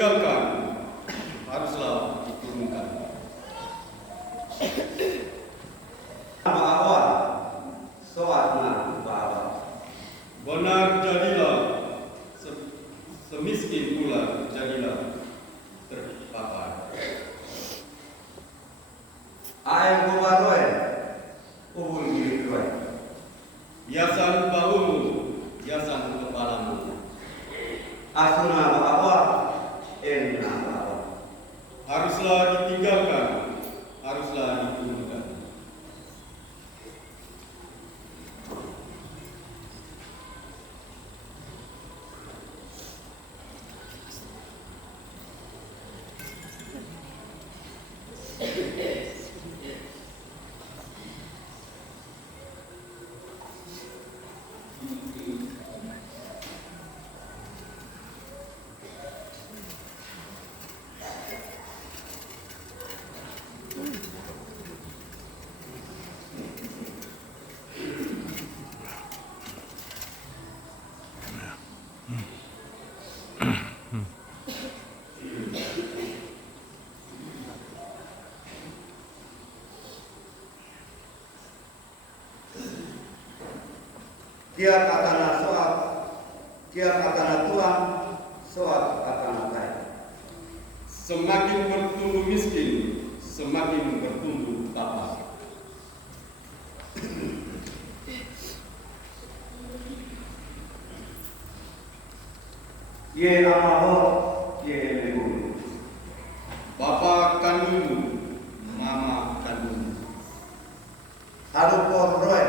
ditinggalkan haruslah diturunkan. Bahwa soatna bahwa Benar jadilah, semiskin pula jadilah terpapar. air gobaroy ubul gilikroy Hiasan bahumu, hiasan kepalamu. asuna bahwa enna bahwa Haruslah ditinggalkan, haruslah diturunkan. kia katana soat kia katana tuan soat katana kaya Semakin bertumbuh miskin, semakin bertumbuh lapar. ye amaho ye lebulu Bapa kandungmu, mama kandungmu. harupo roy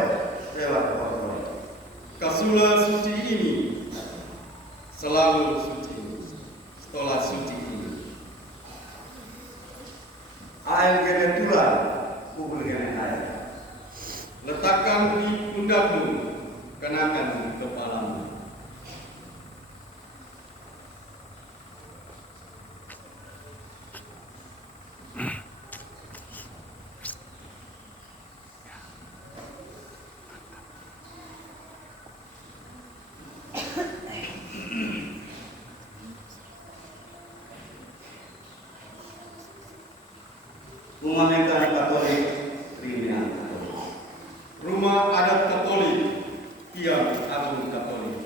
lewat roy Kasula suci ini selalu suci, setelah suci ini. air gede tulan ubul gede air Letakkan di pundakmu, kenakan kepalamu. Mengamekan Katolik Trinidad Katolik Rumah adat Katolik, tiang agung Katolik.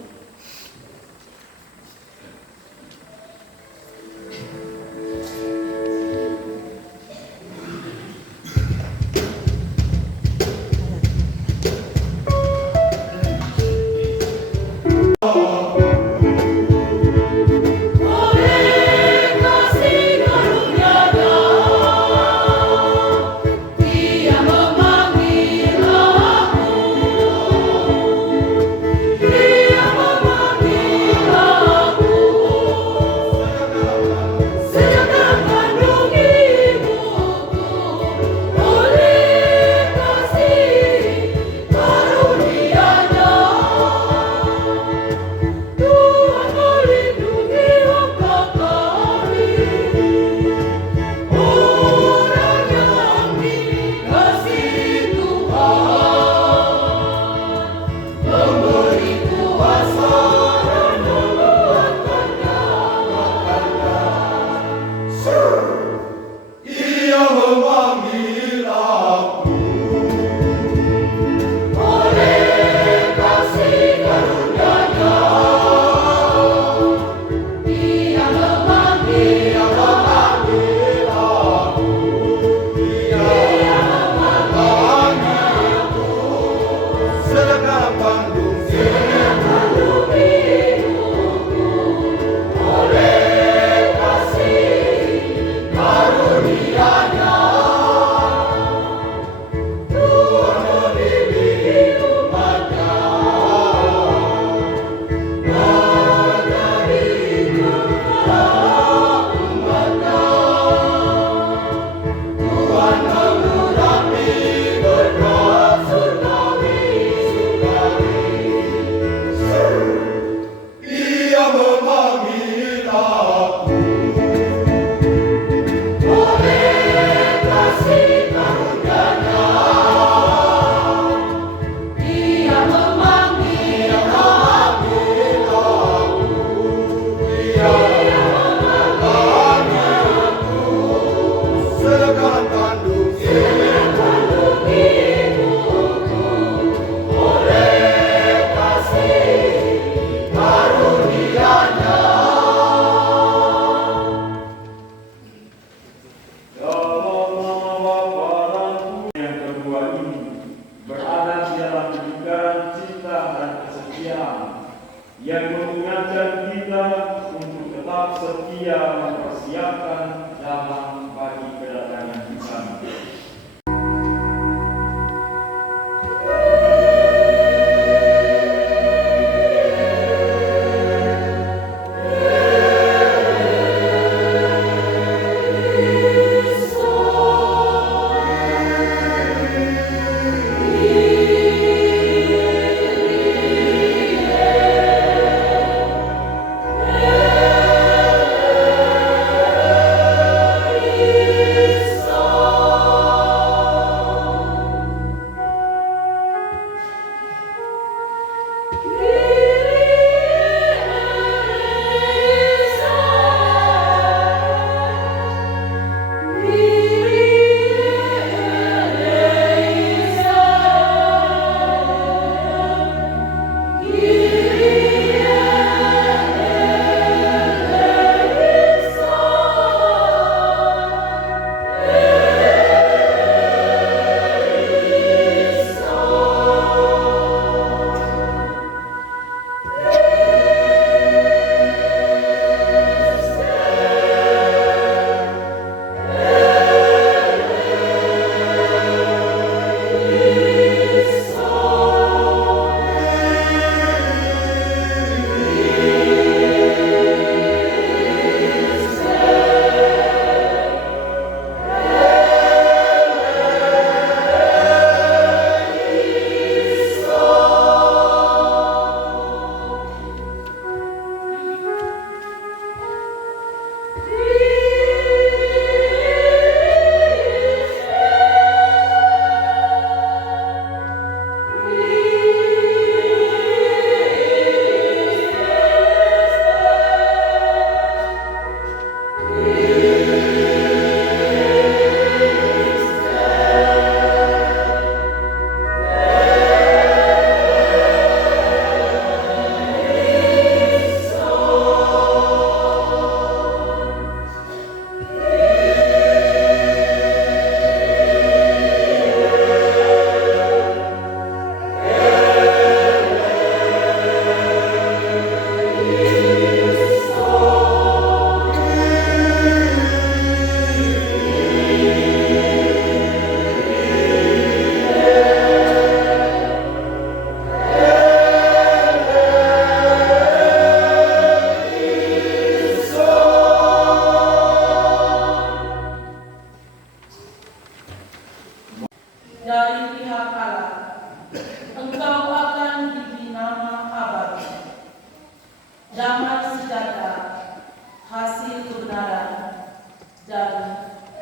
dan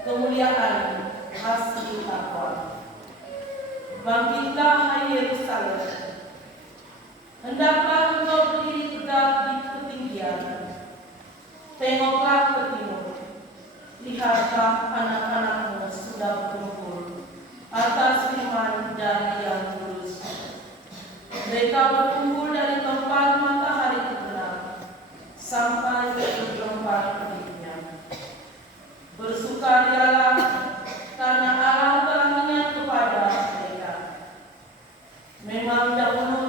kemuliaan hasil takwa. Bangkitlah hai Yerusalem, hendaklah engkau berdiri tegak di ketinggian. Tengoklah ke timur, lihatlah anak-anakmu sudah berkumpul atas firman dari Yang Kudus. Mereka berkumpul dari tempat matahari terbenam sampai ke tempat terbitnya. Bersukarialah karena Allah telah mengingat kepada mereka. Memang dahulu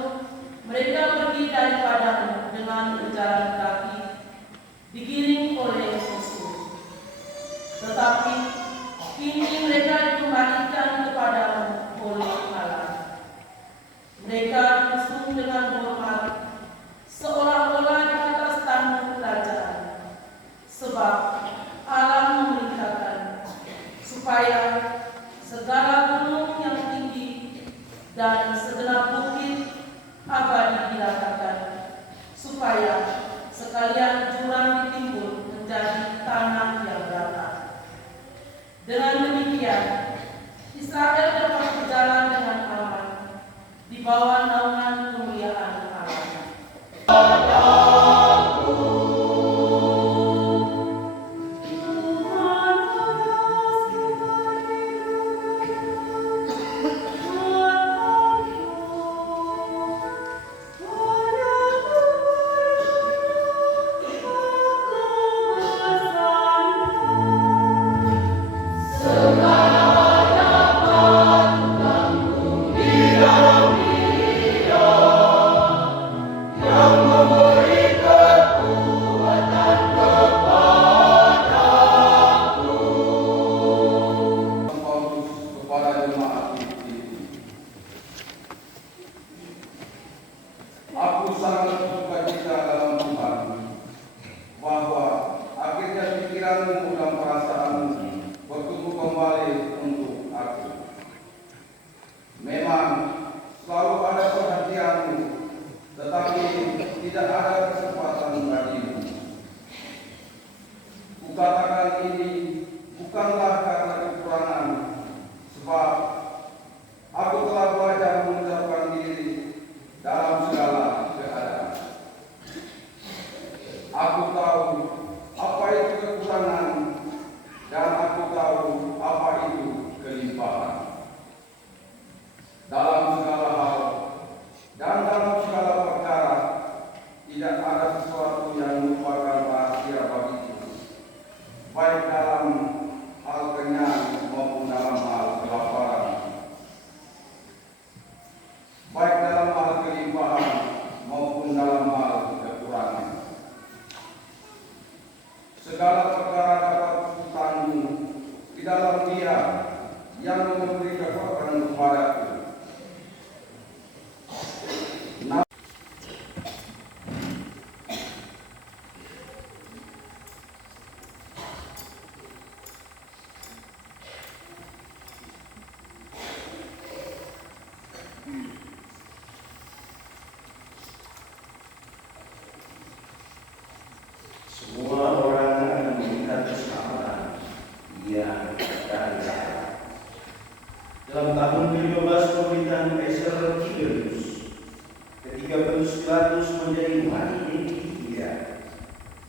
mereka pergi daripadamu dengan berjalan kaki, digiring oleh musuh. Tetapi kini mereka dikembalikan kepadamu oleh Allah. Mereka diusung dengan hormat, seolah-olah di atas tamu kerajaan, sebab Allah memerintahkan supaya segala gunung yang tinggi dan segenap bukit abadi diratakan, supaya sekalian jurang ditimbun menjadi tanah yang rata. Dengan demikian, Israel dapat berjalan dengan aman di bawah naungan kemuliaan Allah. Aku sangat bersukacita dalam Tuhan, bahwa akhirnya pikiranmu dan perasaanmu bertumbuh kembali untuk aku. Memang selalu ada perhatianmu, tetapi tidak ada kesempatan bagimu. Kukatakan ini bukanlah karena kekurangan, sebab aku telah belajar mengucapkan diri dalam segala keadaan. Aku tahu apa itu kekurangan, dan aku tahu apa itu kelimpahan. Dalam segala hal dan dalam segala perkara, tidak ada sesuatu yang merupakan rahasia bagiku, baik dalam hal kenyang maupun dalam hal kelaparan, baik dalam hal kelimpahan maupun dalam hal kekurangan. Segala perkara dapat kutanggung di dalam Dia yang memberi kekuatan kepadaku. Semua orang akan melihat keselamatan yang dari Allah. Dalam tahun ke-15 pemerintahan Kaisar Tiberius, ketika Pontius Pilatus menjadi wali Yudea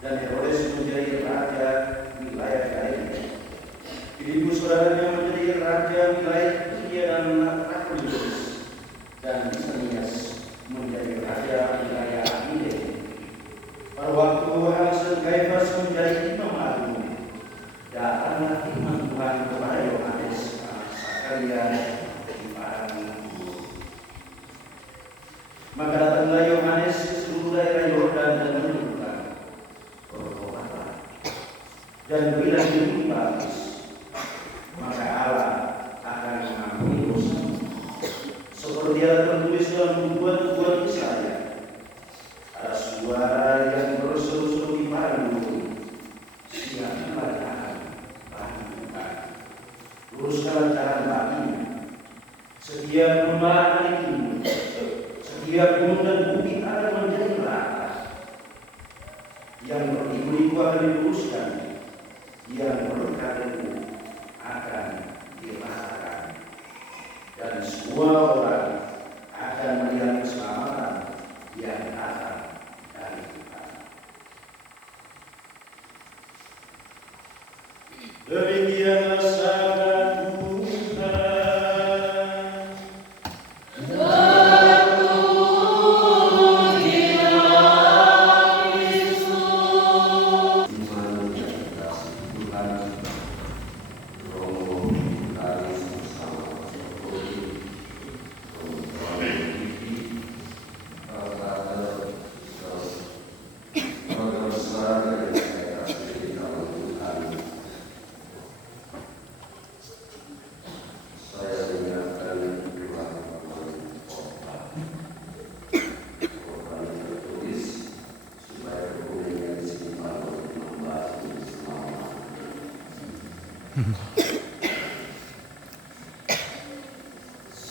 dan Herodes menjadi raja wilayah lainnya, Filipus saudaranya menjadi raja wilayah Yudea dan Trakoniti, dan Lisanias menjadi raja wilayah Abilene. Pada waktu Hanas dan Kaifas menjadi imam agung, datanglah firman Tuhan kepada Yohanes anak Sakaria di padang gurun. Maka datanglah Yohanes ke seluruh daerah Yordan dan menyerukan, bertobatlah dan berilah diri baptis, maka Allah akan mengampuni dosa, seperti yang tertulis dalam nubuat-nubuat Yesaya. Ada suara yang berseru-seru di padang gurun, siapkanlah jalan bagi Tuhan, luruskanlah jalan baginya. Setiap rumah akan ditimbun, setiap gunung dan bukit akan menjadi rata. Yang berliku-liku akan diluruskan, yang berkatmu akan dirasakan, dan semua orang akan melihat keselamatan yang datang dari Tuhan. Demikianlah sabda Tuhan.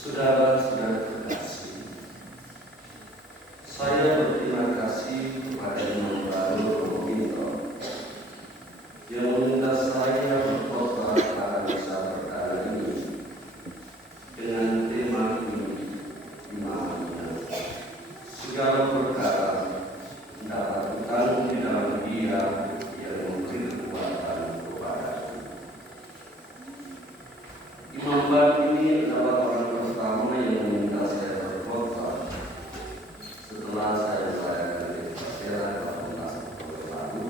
Saudara-saudara terkasih, saya berterima kasih kepada Imam Baru Rominto yang meminta saya berkhotbah pada misa perkara ini dengan tema ini, di mana segala perkara dapat bertanggung di dalam Dia yang memberi kekuatan kepada Imam Baru ini adalah orang pertama yang meminta saya berkhotbah setelah saya melayakan di Pasera Fakultas lalu.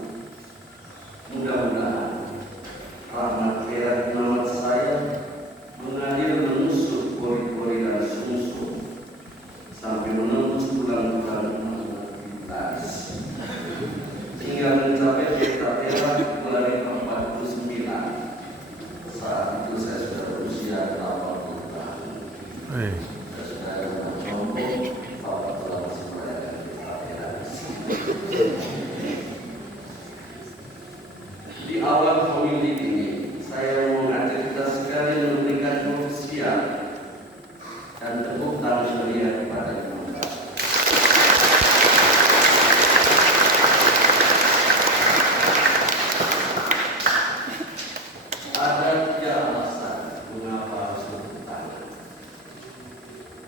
Mudah-mudahan rahmat khairat imamat saya mengalir menusuk pori-pori dan sumsum sampai menembus tulang-tulang Taris hingga mencapai Petratera mulai 49. Saat itu saya sudah berusia 80 tahun. Saya sudah mencontoh bahwa telah masih merayakan Petratera. Di awal homili ini, saya mau mengajak kita sekali memberikan kemuliaan dan tepuk tangan meriah kepada Imam Baru. Ada 3 alasan mengapa harus tepuk tangan.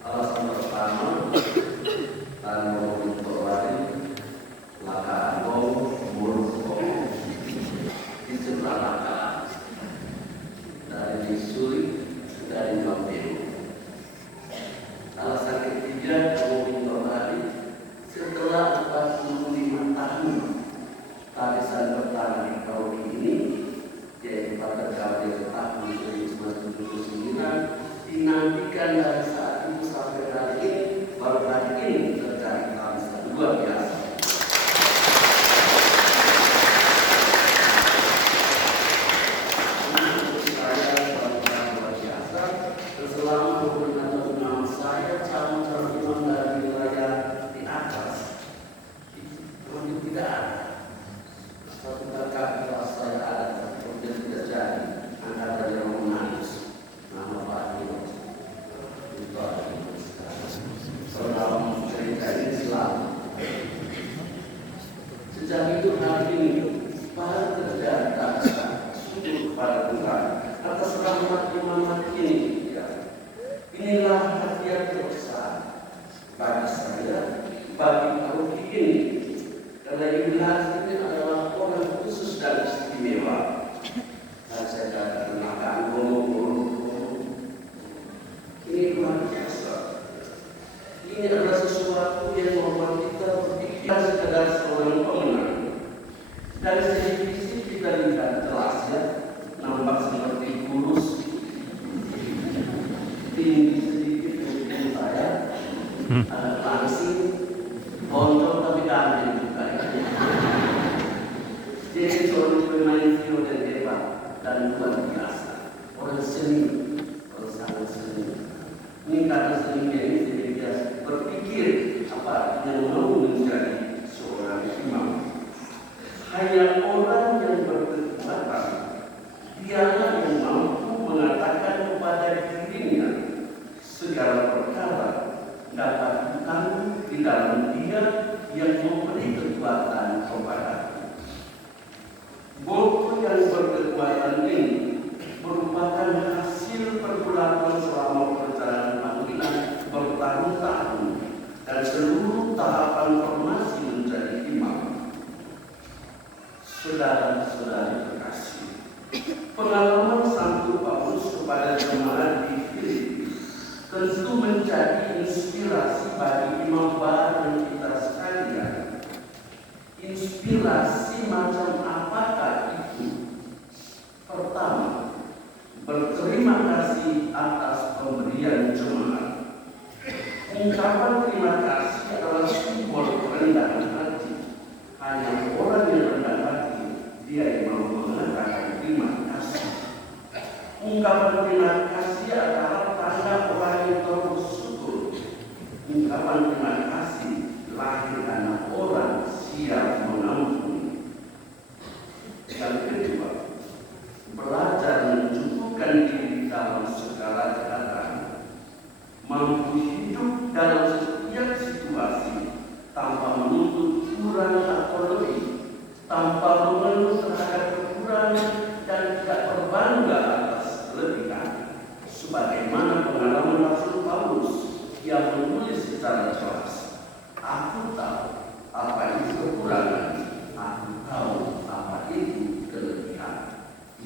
Alasan pertama, tanpa untuk lain, maka engkau buruk di sebelah mata dari disuri dari Mampir. Alasan ketiga, kamu minta lari setelah 45 tahun tarisan pertama di Kauli ini, yaitu pada tahun 1979, dinantikan dari saat itu sampai hari ini. Baru hari ini terjadi tarisan luar biasa. Selama beberapa tahun saya calon imam dari wilayah di atas, itu tidak ada. Suatu kali saya ada, kemudian tidak jadi. Angkatan yang menangis, nama Pak Dio, itu ada. Dalam cerita ini selalu. Sejak itu hari ini, para terjadi taksa sujud kepada Tuhan atas rahmat imamat ini. Inilah hadiah terbesar bagi saya, bagi Kauli ini, karena Ibu ini adalah orang khusus dan istimewa. Dan saya katakan makan ini luar biasa. Ini adalah sesuatu yang membuat kita berpikir sekedar seorang pemenang. Dari segi fisik kita lihat jelas ya, nampak seperti kurus, tinggi sedikit seperti saya, langsing, bontot tapi ganteng juga ya. Jadi seorang pemain viola hebat dan luar biasa, orang seni, orang sangat seni. Ini karena seninya ini jadi dia berpikir apa yang mau menjadi seorang imam. Hanya orang yang berkekuatan, dialah yang mampu mengatakan kepada dirinya segala perkara dapat ditanggung di dalam Dia yang memberi kekuatan kepada. Buku yang berkekuatan Pengalaman Santo Paulus kepada jemaat di Filipi tentu menjadi inspirasi bagi imam baru kita sekalian. Inspirasi macam apakah itu? Pertama, berterima kasih atas pemberian jemaat. Ungkapan terima kasih adalah simbol kerendahan hati. Hanya orang yang rendah hati, dia yang mau mengatakan terima kasih. Ungkapan terima kasih adalah tanda orang yang bersyukur. Ungkapan terima kasih lahir karena orang siap mengampuni. Yang kedua, belajar mencukupkan diri dalam segala keadaan, mampu hidup dalam setiap situasi tanpa menuntut kurang atau lebih, tanpa mengeluh terhadap kekurangan dan tidak berbangga atas kelebihan. Sebagaimana pengalaman Rasul Paulus yang menulis secara jelas, aku tahu apa itu kekurangan, aku tahu apa itu kelebihan.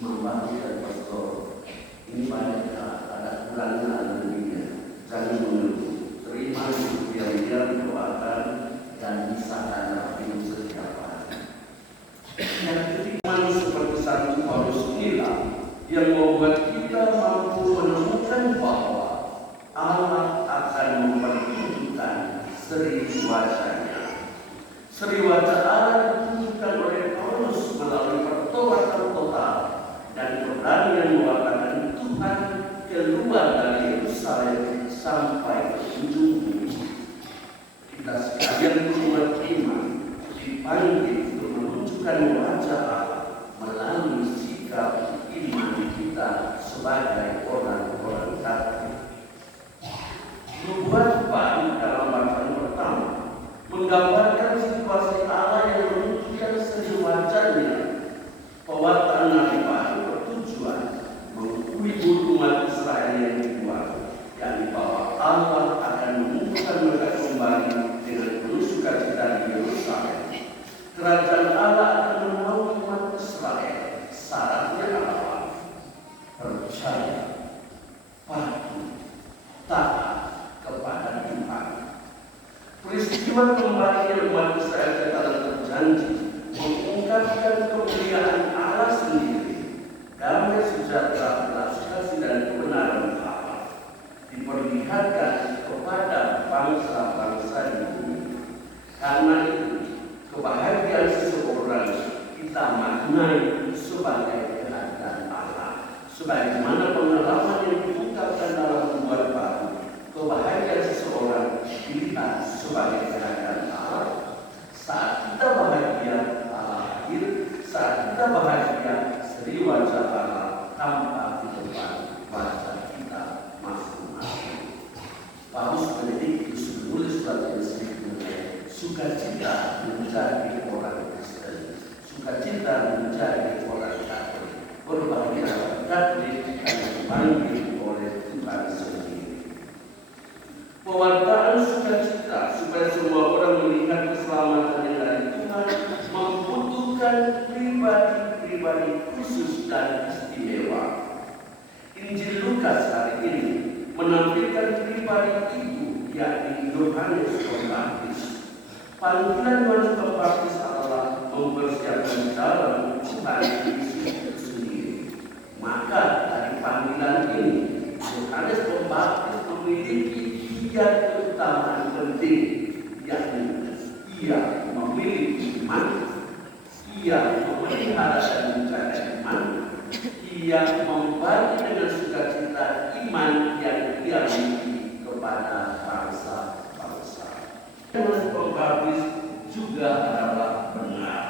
Membantu dan pastor ini banyak ada kurangnya, ada lebihnya. Jangan mengeluh, terima yang dia doakan dan bisa ada hidup setiap hari. Yang ketiga, seperti Santo Paulus inilah yang membuat kita mampu menemukan bahwa Allah akan mempertunjukkan seri wajahnya. Seri wajah Allah ditunjukkan oleh Paulus melalui pertobatan total dan keberanian mewakilkan Tuhan keluar dari Yerusalem sampai ke ujung bumi. Kita sekalian umat iman dipanggil untuk menunjukkan wajah Allah melalui sikap iman kita sebagai orang-orang kafir. Nubuat baru dalam bacaan pertama menggambarkan situasi Allah yang menunjukkan seri wajahnya. Pewartaan Nabi baru bertujuan menghibur umat Israel yang dibuat, yakni bahwa Allah akan mengumpulkan mereka kembali dengan penuh sukacita di Yerusalem. Kerajaan Allah akan menolong umat Israel. Syaratnya adalah percaya, patuh, taat kepada Tuhan. Peristiwa kembalinya umat Israel ke tanah terjanji mengungkapkan kemuliaan Allah sendiri. Damai sejahtera, belas kasih dan kebenaran Allah diperlihatkan kepada bangsa-bangsa di bumi. Karena itu, kebahagiaan seseorang kita maknai sebagai kehadiran Allah. Sebagaimana pengalaman yang diungkapkan dalam Nubuat Baru, kebahagiaan seseorang dilihat sebagai kehadiran Allah. Saat kita bahagia, Allah hadir. Saat kita bahagia, seri wajah Allah tampak di depan wajah kita masing-masing. Paulus Benediktus menulis surat yang mengenai sukacita menjadi orang Kristen, sukacita menjadi orang Katolik. Berbahagia Katolik yang dipanggil oleh Tuhan sendiri. Pewartaan sukacita supaya semua orang melihat keselamatan yang dari Tuhan membutuhkan pribadi-pribadi khusus dan istimewa. Injil Lukas hari ini menampilkan pribadi ibu, yakni Yohanes Pembaptis. Panggilan Yohanes Pembaptis adalah mempersiapkan jalan Tuhan Yesus itu sendiri. Maka dari panggilan ini, Yohanes Pembaptis memiliki tiga keutamaan penting, yakni ia memiliki iman, ia memelihara dan menjaga iman, ia membagi dengan sukacita iman yang ia miliki kepada bangsa-bangsa. Yohanes Pembaptis juga adalah benar.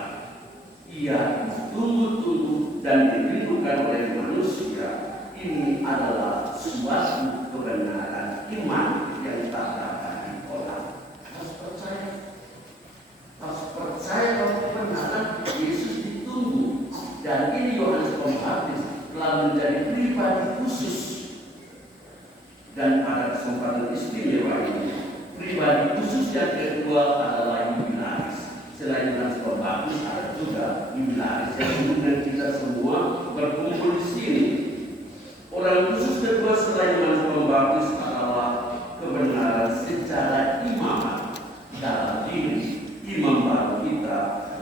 Ia ditunggu-tunggu dan dirindukan oleh manusia. Ini adalah suatu kebenaran iman yang tak dapat ditolak. Harus percaya. Harus percaya bahwa kebenaran Yesus ditunggu. Dan ini Yohanes Pembaptis telah menjadi pribadi khusus. Dan pada kesempatan istimewa ini, pribadi khusus yang kedua adalah jubilaris. Selain Yohanes Pembaptis ada juga jubilaris yang mengundang kita semua berkumpul di sini. Orang khusus kedua selain Yohanes Pembaptis adalah kebenaran secara imamat dalam diri imam baru kita,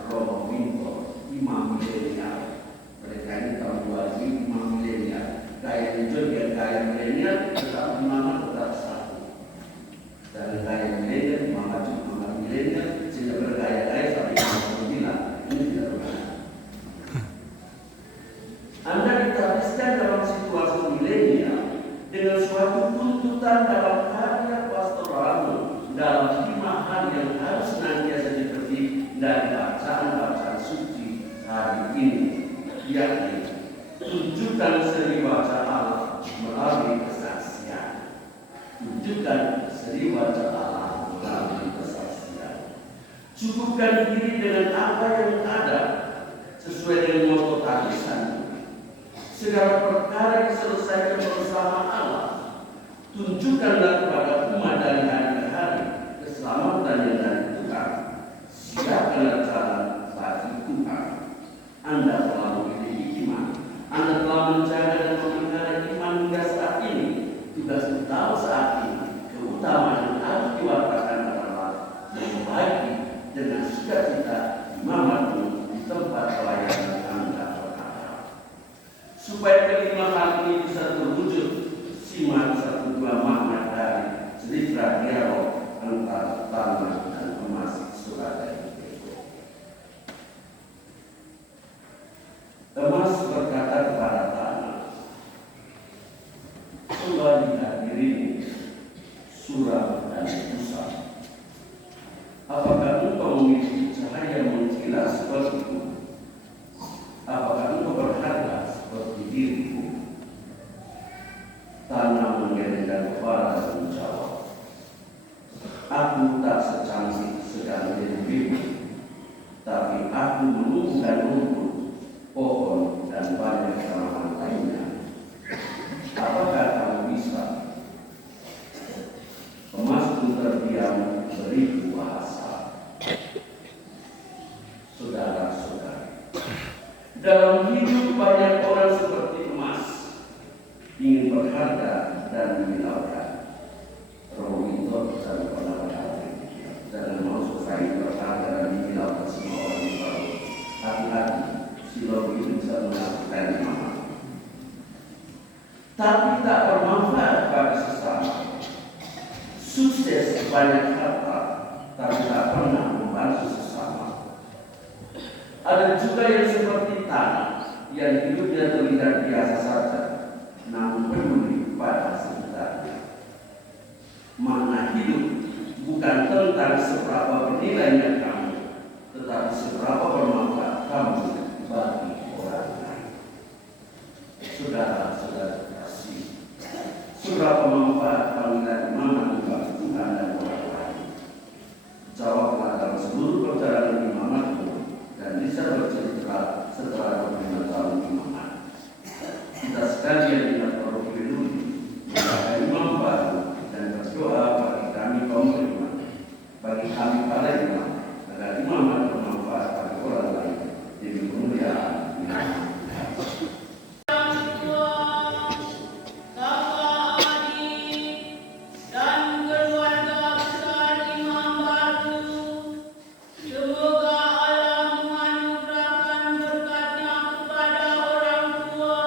Romo Winto, imam milenial. Mereka ini tahun 2000 imam milenial. Gaya juga gaya milenial, tetap imamat tetap satu. Dan gaya milenial, imam milenial, sehingga bergaya-gaya sampai bilang ini tidak benar. Anda ditabiskan dalam situasi milenial dengan suatu tuntutan dalam karya pastoralmu dalam 5 hal yang harus senantiasa dipetik dari bacaan-bacaan suci hari ini, yakni tunjukkan seri wajah Allah melalui kesaksian. Tunjukkan seri wajah Allah melalui kesaksian. Cukupkan diri dengan apa yang ada sesuai dengan moto tarisan. Segala perkara diselesaikan bersama Allah. Tunjukkanlah kepada umat dari hari ke hari keselamatan yang dari Tuhan. Siapkanlah jalan bagi Tuhan. Anda telah memiliki iman. Anda telah menjaga dan memelihara iman hingga saat ini. Tugas utama saat ini, keutamaan yang harus diwartakan adalah memperbaiki dengan sukacita imamatmu di tempat pelayanan Anda berada. Supaya kelima hal ini bisa terwujud, simak 1-2 makna dari cerita dialog antara tanah dan emas Surabaya. Emas berkata kepada tanah, kembalilah dirimu, suram dan pusat. Apakah engkau memiliki cahaya mengkilat sepertiku? Apakah engkau berharga seperti diriku? Tanah menggelengkan kepala dan menjawab, aku tak secantik segala dirimu, tapi aku menumbuhkan rumput, pohon, dan banyak tanaman lainnya. Apakah kamu bisa? Emas pun terdiam beribu bahasa. Saudara-saudara, dalam hidup banyak orang seperti emas, ingin berharga dan menyilaukan. Romo itu bisa pernah berharga. Jangan mau supaya berharga dan menyilaukan semua orang yang baru. Hati-hati, silau itu bisa melakukan iman. Tapi tak bermanfaat bagi sesama. Sukses banyak harta, tapi tak pernah membantu sesama. Ada juga yang seperti tanah, yang hidupnya terlihat biasa saja, namun peduli pada sekitarnya. Makna hidup bukan tentang seberapa bernilainya kamu, tetapi seberapa bermanfaat kamu bagi orang lain. Saudara-saudara kasih, seberapa manfaat panggilan imamat bagi Tuhan dan orang lain? Jawablah dalam seluruh perjalanan imamatmu dan bisa bercerita setelah 25 tahun imamat. Kita sekalian ingat Romo Winto menjadi imam baru dan berdoa bagi kami kaum beriman, bagi kami para imam, agar imamat bermanfaat bagi orang lain demi kemuliaan imamat. Semoga Allah menganugerahkan berkatnya kepada orang tua,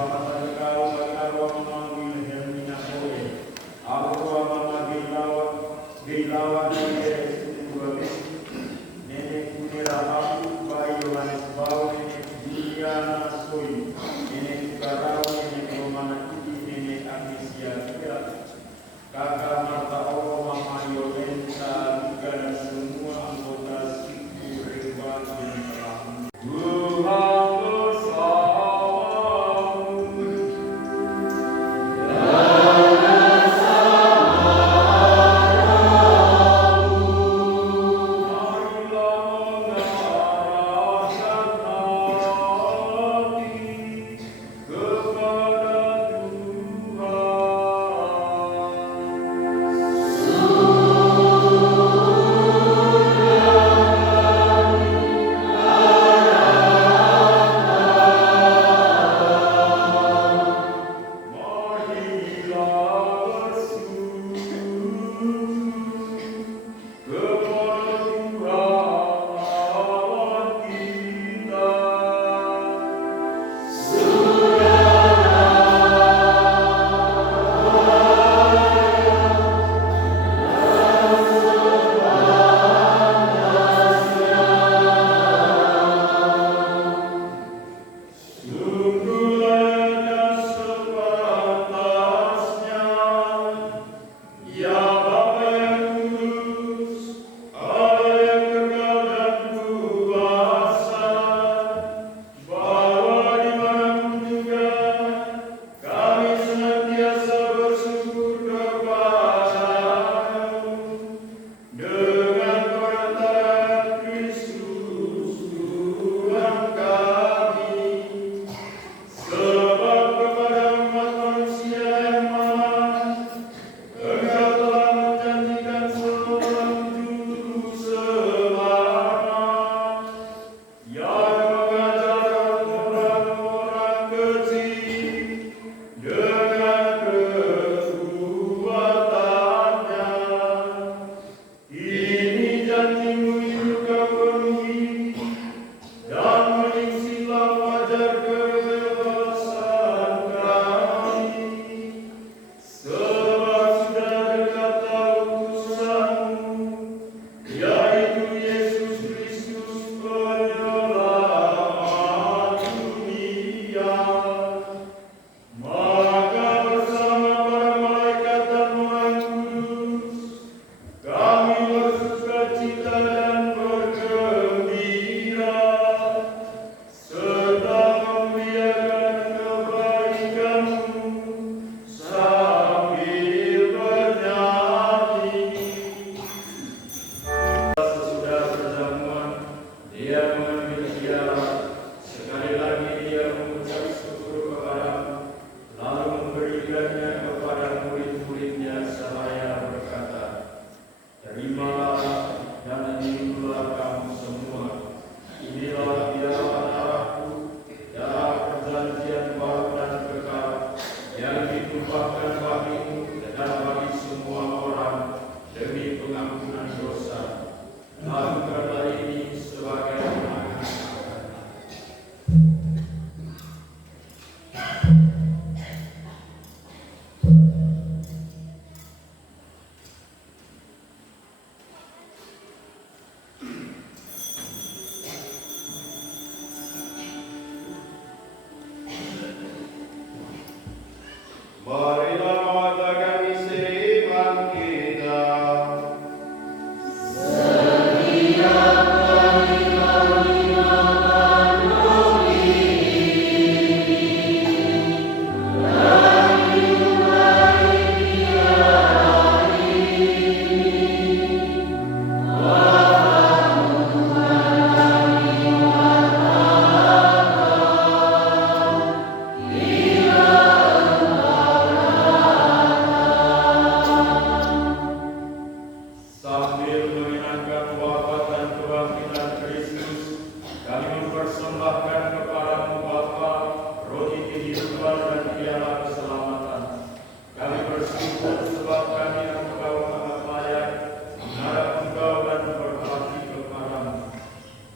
keselamatan kau bagi arwah Mama Wilhelmina Koe, arwah Mama Geilawa Nenek Kunira Abu, Bayi Yohanes Bau, Nenek Juliana Soi, Nenek Tukarau, Nenek Romana Udi, Nenek Agnesia Tia, Kakak Marta Owo, Mama Yolenta, Luka, dan semua anggota Siku Rewan yang telah Tuhan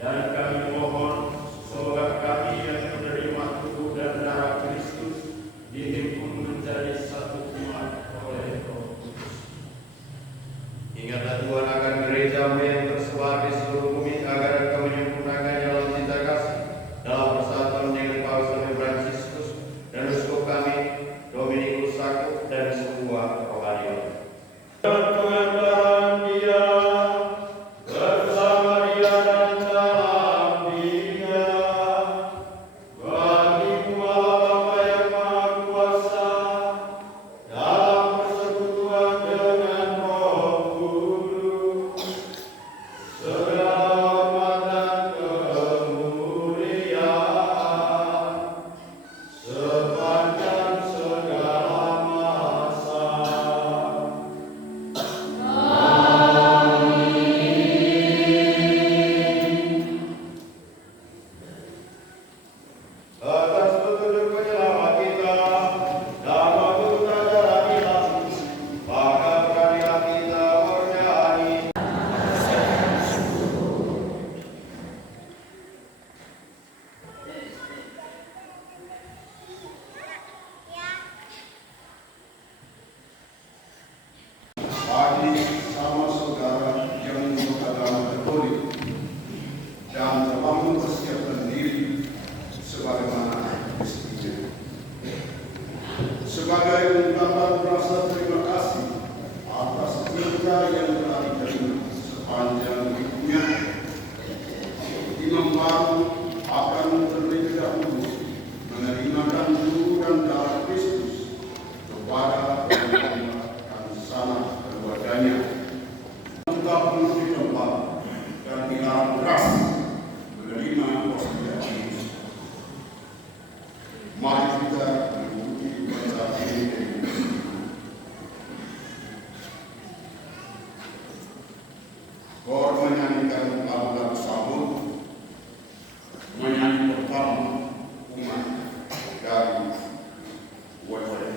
Dan kami mohon, semoga kami yang menerima tubuh dan darah Kristus dapat merasa terima kasih atas cinta yang telah diterima sepanjang hidupnya. Imam baru akan terlebih dahulu menerimakan tubuh dan darah Kristus kepada umat dan sanak keluarganya. Tetap penuh di tempat dan dilarang keras menerima hostia Kristus. Mari kita mengikuti bacaan ini. Kor menyanyikan lagu-lagu sambut, menyanyi pertama umat dari Wajah.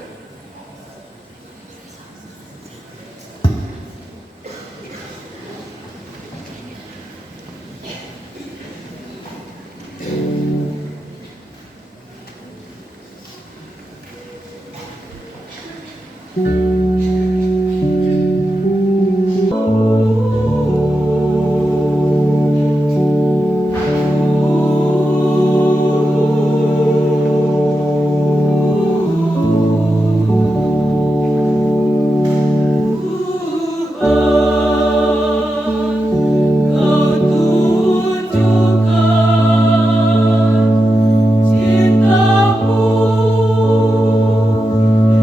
Cintamu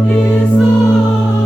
di sana.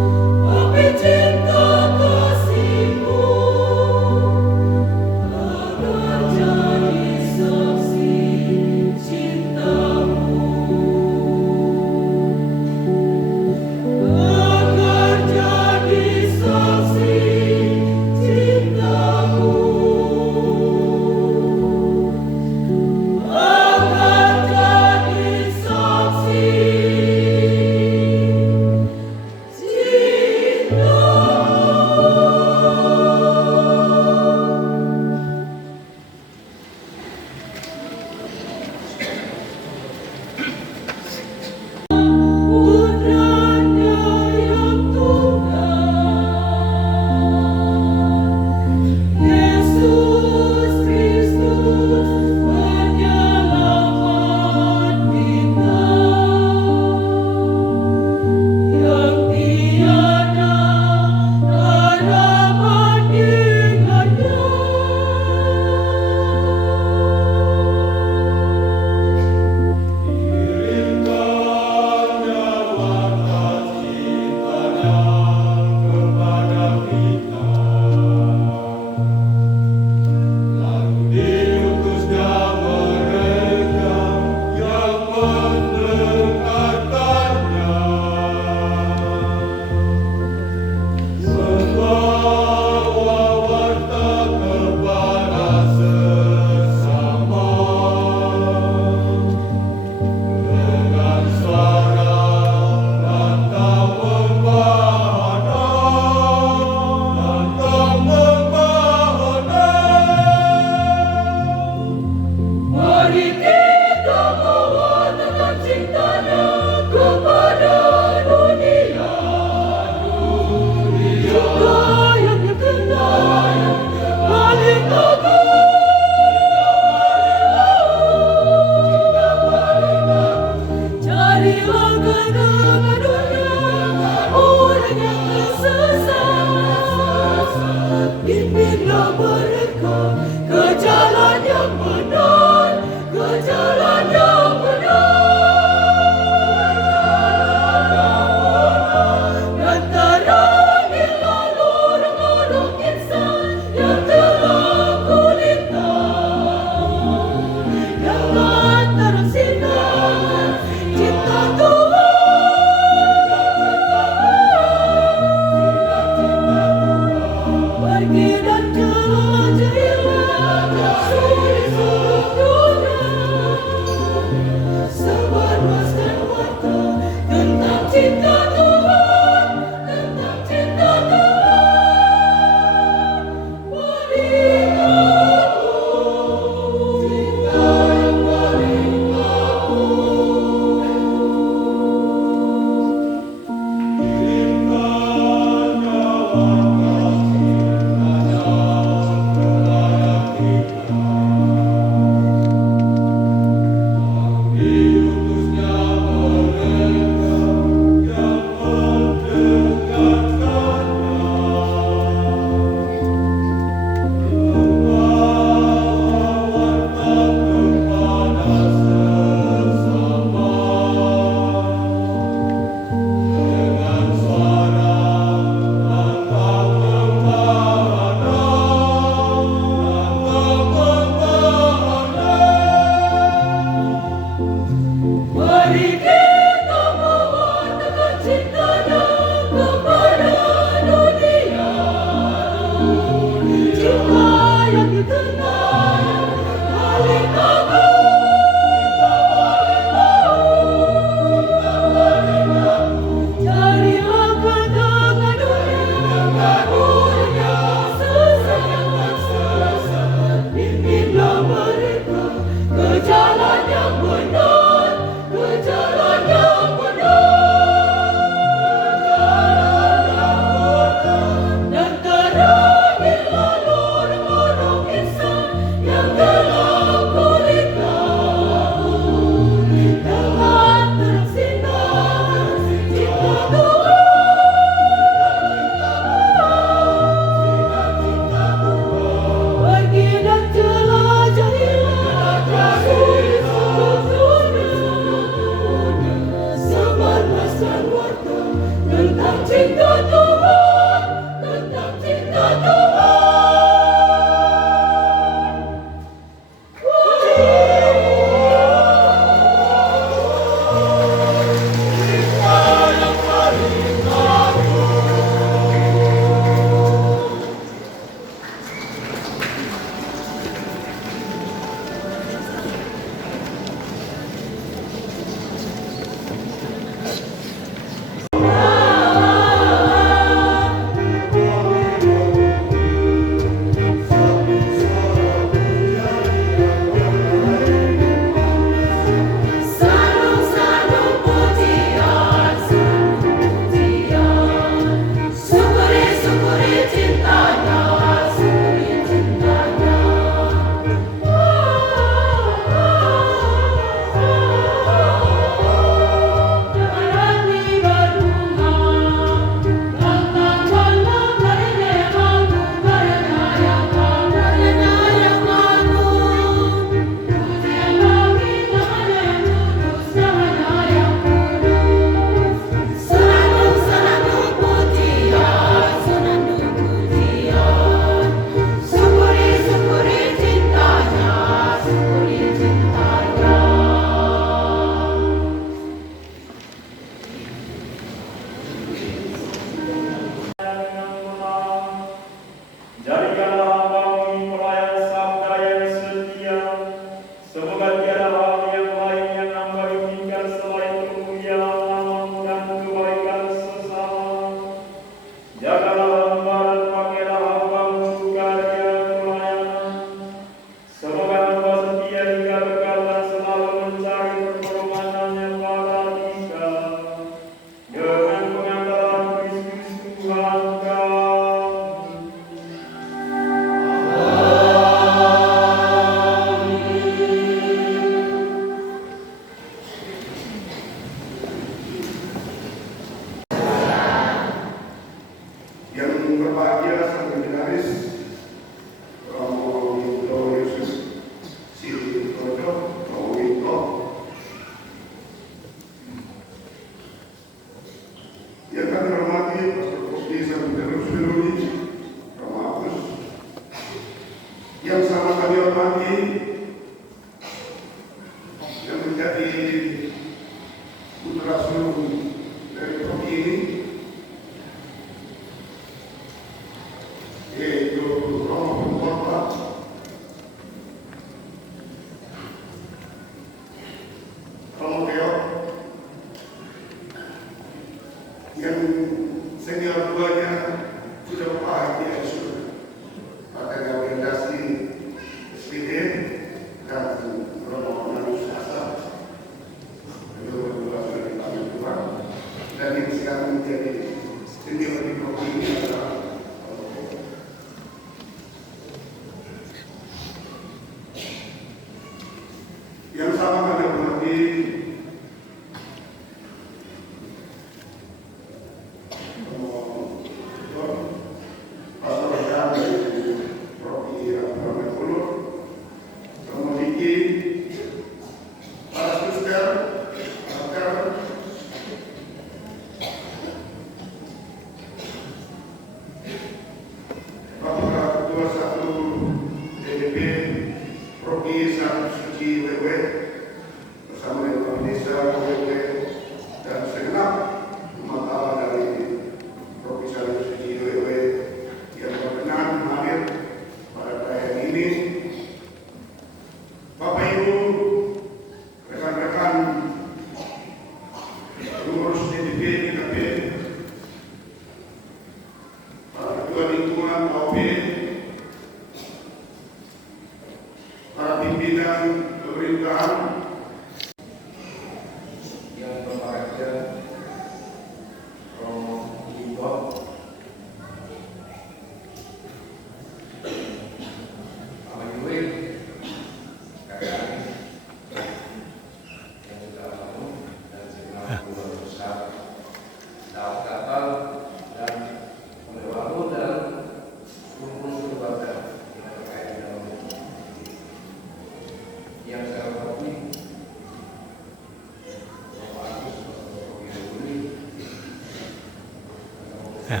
Ya.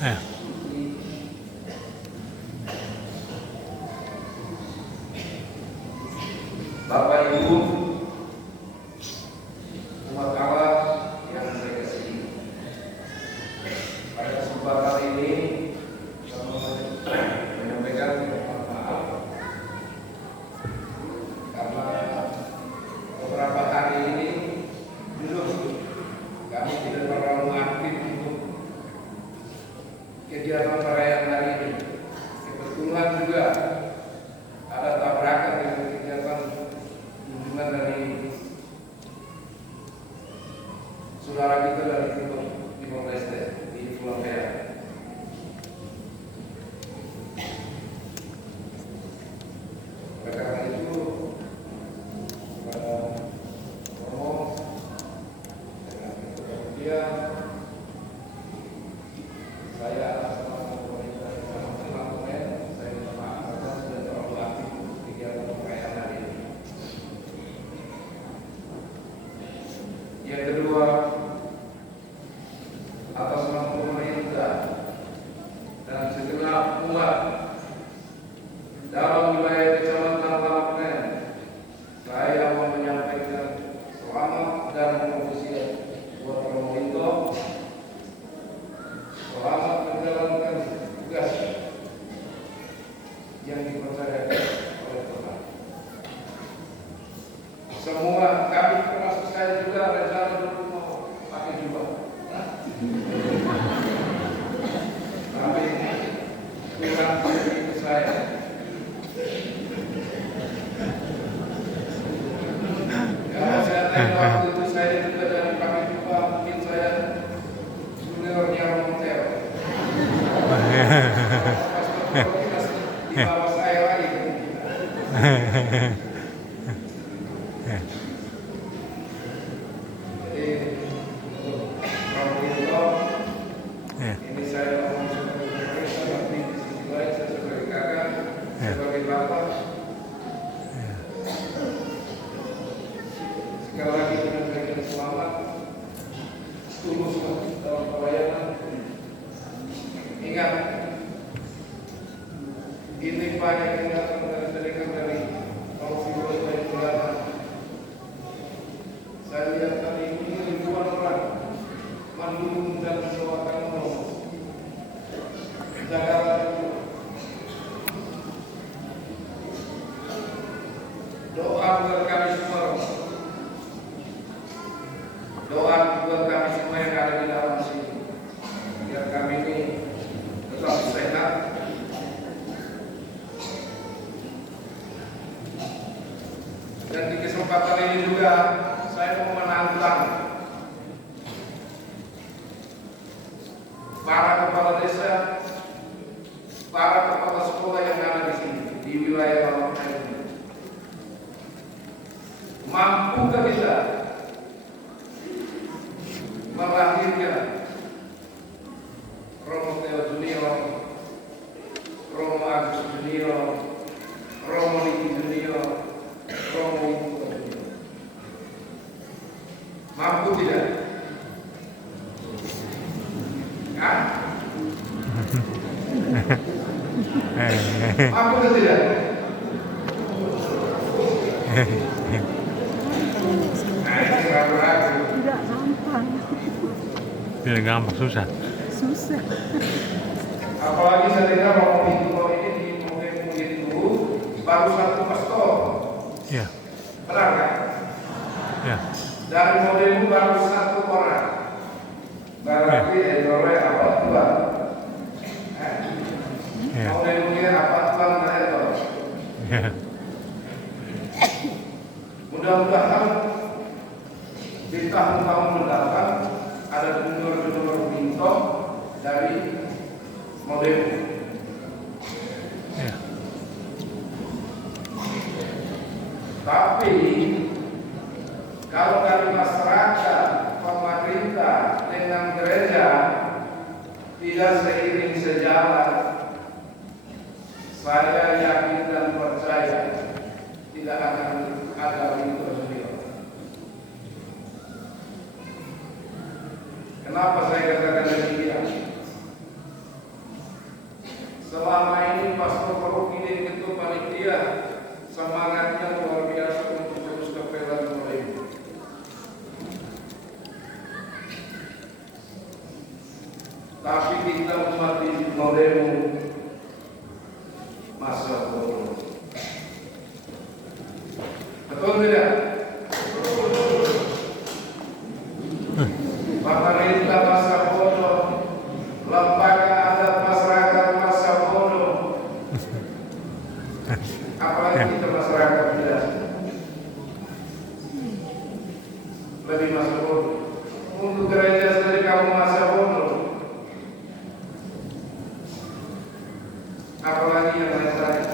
Ya. Bapak Ibu, umat Allah yang saya kasihi, pada kesempatan ini kami menyampaikan maaf karena beberapa hari ini belum kami tidak terlalu aktif untuk kegiatan perayaan hari ini. Kebetulan juga ada tabrakan dengan kegiatan kunjungan dari saudara kita dari Timor Leste di Pulau Merah. Oleh karena itu, Romo dengan kemudian saya atas nama pemerintah Kabupaten saya minta maaf karena sudah terlalu aktif kegiatan perayaan hari ini. Yang kedua, atas nama pemerintah dan segenap umat dalam wilayah Kecamatan Lampmen, saya mau menyampaikan selamat dan memuji buat Romo Linto. Selamat menjalankan tugas yang dipercayakan oleh Tuhan. Semua kami termasuk saya juga rencana dulu mau pakai jubah. Tapi kurang itu saya. Kalau saya tanya waktu itu saya juga dari pakai jubah, mungkin saya juniornya Romontel. Di bawah saya lagi. Jadi untuk Romo Linto, ini saya ngomong sebagai pemerintah, tapi di sisi lain saya sebagai kakak, sebagai bapak. Sekali lagi menyampaikan selamat, tulus dalam pelayanan. Ingat, ini banyak yang datang dari sedekah dari Provinsi dari Selatan. Saya lihat tadi ini ribuan orang mendukung dan mendoakan Romo. Jakarta itu doa buat kami semua, Romo. Doa buat kami semua yang ada di dalam sini, biar kami ini tetap sehat. Dan di kesempatan ini juga saya mau menantang para kepala desa, para kepala sekolah yang ada di sini di wilayah Lampmen ini. Mampukah kita melahirkan Romo Theo Junior, Romo Agus Junior, Romo Liki Junior, Romo Linto Junior? Mampu tidak? Kan? Mampu atau tidak? Nah, ini ragu-ragu. Tidak gampang. Tidak gampang, susah. Susah. Apalagi saya dengar Romo Linto ini di Mungkin itu baru satu pastor. Ya. Benar kan? Ya. Dari modelmu baru satu orang. Berarti edore apa Tuhan? Ya. Modelnya apa Tuhan dan edor? Ya. Mudah-mudahan di tahun-tahun mendatang ada junior-junior Linto dari modelmu. Ya. Tapi kalau dari masyarakat, pemerintah dengan gereja tidak seiring sejalan, saya yakin dan percaya tidak akan ada Linto Junior. modemu masa bodoh. Betul tidak? Pemerintah masa bodoh, lembaga adat masyarakat masa bodoh, apalagi kita masyarakat tidak lebih masa bodoh. Untuk gereja sendiri kamu masa bodoh, apalagi yang lain-lain.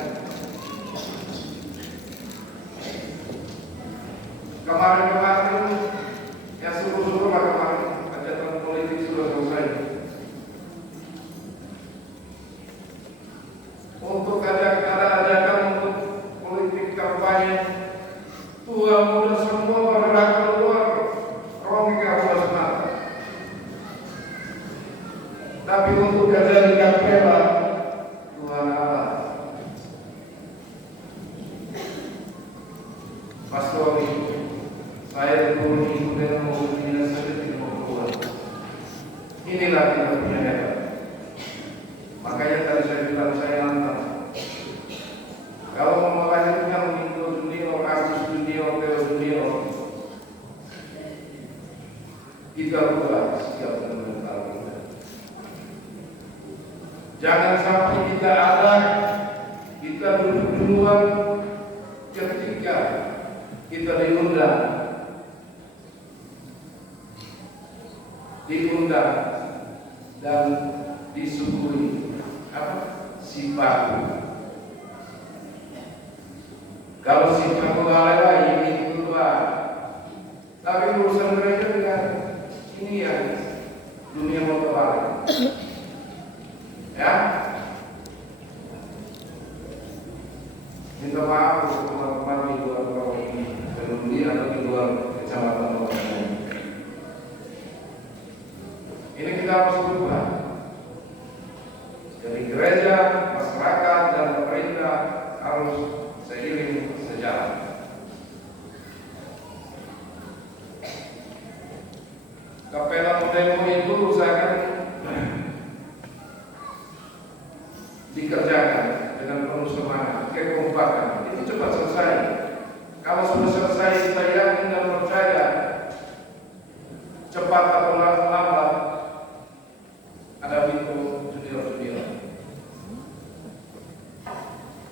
Kemarin yang syukur-syukur kemarin hajatan politik sudah selesai. Untuk ada untuk politik kampanye, tua muda semua bergerak keluar, romi keluar semata. Tapi untuk kerja di kapela, Tuhan Allah, Pastor, saya berhubung dengan mobilnya sedikit keluar. Inilah kita punya hebat. Makanya tadi saya bilang saya nantang. Kalau mau melahirkan mengikut dunia, kasus dunia, teori dunia, kita buat siap dan mental kita. Jangan sampai kita ada, kita duduk duluan ketika kita diundang dan disuguhi simpaku. Kalau simpaku lalai ini keluar, tapi urusan mereka dengan ini yang dunia mau terbalik. Ya, minta maaf untuk teman-teman di luar provinsi Kediri atau di luar kecamatan Lombok. Ini kita harus berubah. Dari gereja, masyarakat, dan pemerintah harus seiring sejalan. Kapela modemu itu usahakan dikerjakan dengan penuh semangat, kekompakan. Itu cepat selesai. Kalau sudah selesai, kita yakin dan percaya, cepat atau lambat, ada pintu junior-junior.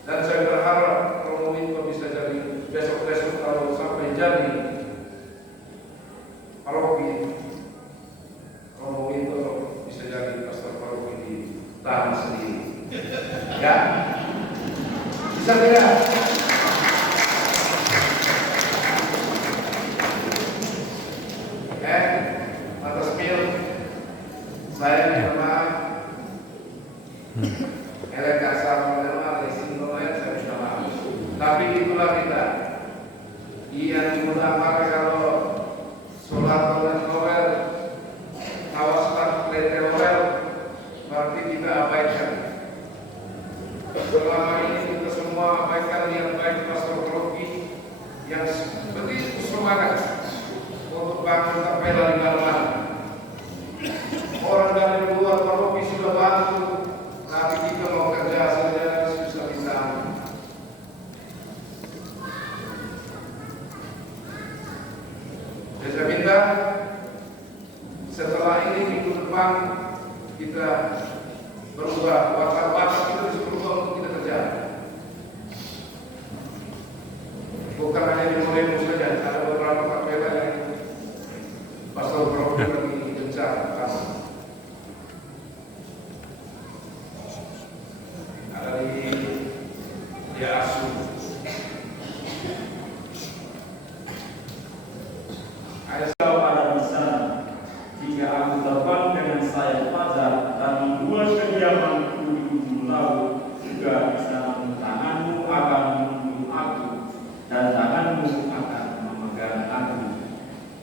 Dan saya berharap Romo Minto bisa jadi besok-besok kalau sampai jadi paroki, Romo Minto bisa jadi pastor paroki di tanah sendiri. Ya, bisa tidak? Atas mil, saya minta maaf. Elek kasar menerima lesin oleh saya minta maaf. Tapi itulah kita. Yang menggunakan kalau sholat oleh Noel, awas Noel, berarti kita abaikan. Selama ini kita semua abaikan yang baik pastor paroki yang begitu semangat untuk bangun kapela di mana-mana. Orang dari luar paroki sudah bantu, tapi kita mau kerja saja susah kita. Saya minta setelah ini minggu depan kita berubah, watak-watak kita bisa berubah untuk kita kerja. Bukan hanya di Modemu saja, ada beberapa kapela yang pastor paroki lagi gencar. Ada di Asu. Pada bisa jika aku terbang dengan sayap fajar dan membuat kediamanku di ujung laut, juga di sana tanganmu akan menuntun aku dan tanganmu akan memegang aku.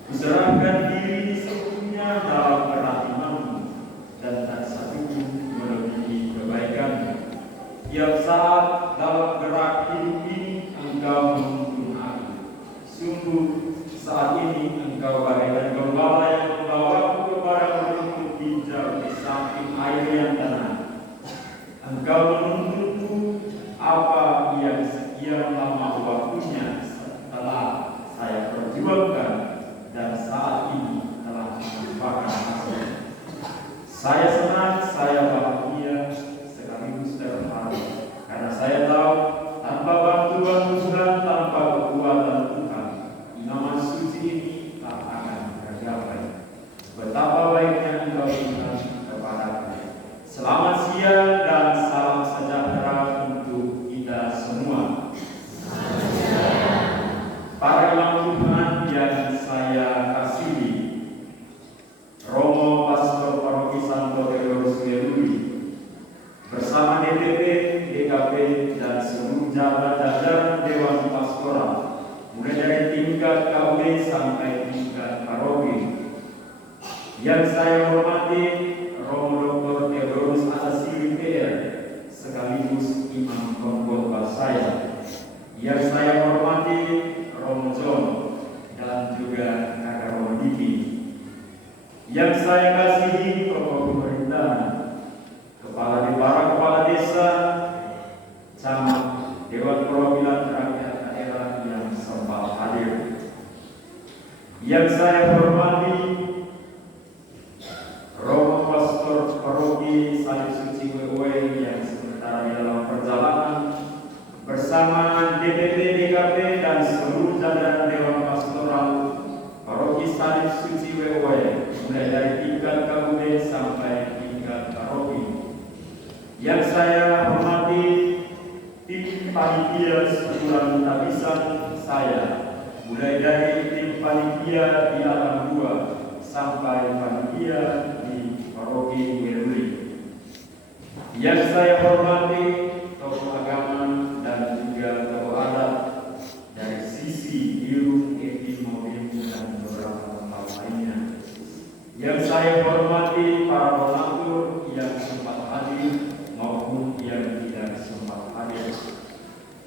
Kuserahkan diri sepenuhnya dalam perhatianmu dan tak satu melebihi kebaikanmu. Tiap saat dalam gerak hidup ini engkau menuntun aku. Sungguh saat ini engkau bagaikan gembala yang membawaku kepada bentuk hijau di samping air yang tenang. Engkau menuntutku apa yang sekian lama waktunya telah saya perjuangkan dan saat ini telah merupakan hasil. Saya senang, saya bahagia, sekaligus terharu karena saya tahu tanpa bantuan Tuhan, tanpa kekuatan Tuhan, imaman suci ini tak akan tercapai. Betapa baiknya Engkau Tuhan kepadaku. Selamat siang dan salam sejahtera untuk kita semua. Para imam Tuhan yang saya kasihi, Romo Pastor Paroki Santo Theodorus Weluri, bersama DPP, DKP, dan seluruh jajaran Dewan Pastoral, mulai dari tingkat KUB sampai tingkat paroki. Yang saya hormati Romo Dr. Theodorus Asasi PR, sekaligus Imam Pengkhotbah saya. Yang saya hormati Romo John dan juga Kakak Romo Diki. Yang saya kasihi tokoh pemerintahan, kepala desa, camat, Dewan Perwakilan Rakyat Daerah yang sempat hadir. Yang saya hormati Romo Pastor Paroki Salib Suci WW yang sementara di dalam perjalanan bersama DPP, DKP, dan seluruh jajaran Dewan Pastoral Paroki Salib Suci WW, mulai dari tingkat KUB sampai tingkat paroki. Yang saya hormati tim panitia sebulan tabisan saya, mulai dari tim panitia di Alam 2 sampai panitia di Paroki Weluri. Yang saya hormati tokoh agama dan juga tokoh adat dari sisi biru, eti, maupun dan beberapa tempat lainnya. Yang saya hormati para donatur yang sempat hadir maupun yang tidak sempat hadir.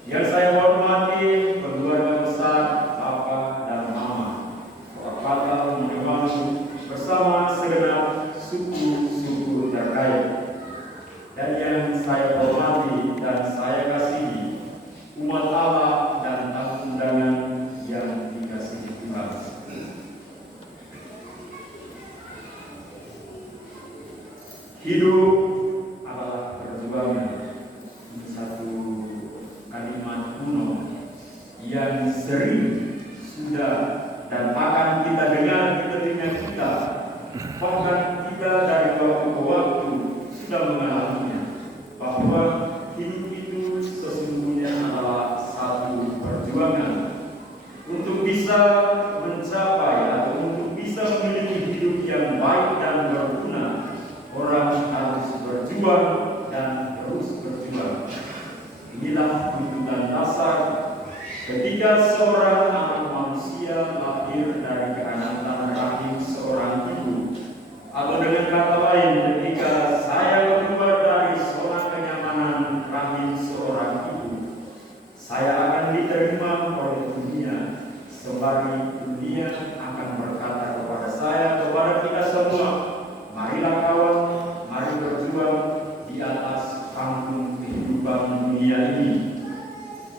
Yang saya hormati keluarga besar Bapak dan Mama, Bapak Menyemangu bersama segenap suku-suku terkait. Dan yang saya hormati dan saya kasihi umat Allah dan tamu undangan yang dikasihi Tuhan. Hidup adalah perjuangan. Ini satu kalimat kuno yang sering sudah dan akan kita dengar di telinga kita. Bahkan kita dari waktu ke waktu sudah mengalaminya, bahwa hidup itu sesungguhnya adalah satu perjuangan. Untuk bisa mencapai atau untuk bisa memiliki hidup yang baik dan berguna, orang harus berjuang dan terus berjuang. Inilah tuntutan dasar ketika seorang anak manusia lahir dari kehangatan rahim seorang ibu. Atau dengan kata lain, ketika saya keluar dari zona kenyamanan rahim seorang ibu, saya akan diterima oleh dunia. Sembari dunia akan berkata kepada saya, kepada kita semua, marilah kawan, mari berjuang di atas panggung kehidupan dunia ini.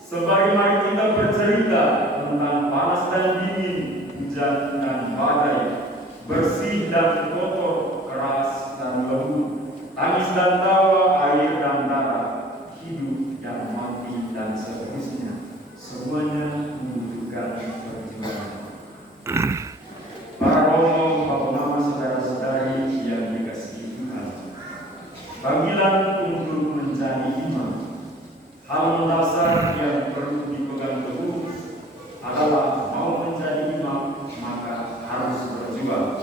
Sembari mari kita bercerita tentang panas dan dingin, hujan dan badai, bersih dan kotor, keras dan lembut, tangis dan tawa, air dan darah, hidup dan mati dan seterusnya. Semuanya membutuhkan perjuangan. Para romo, bapak mama, saudara-saudari yang dikasihi Tuhan, panggilan untuk menjadi imam, hal mendasar yang perlu dipegang teguh adalah mau menjadi imam maka harus berjuang.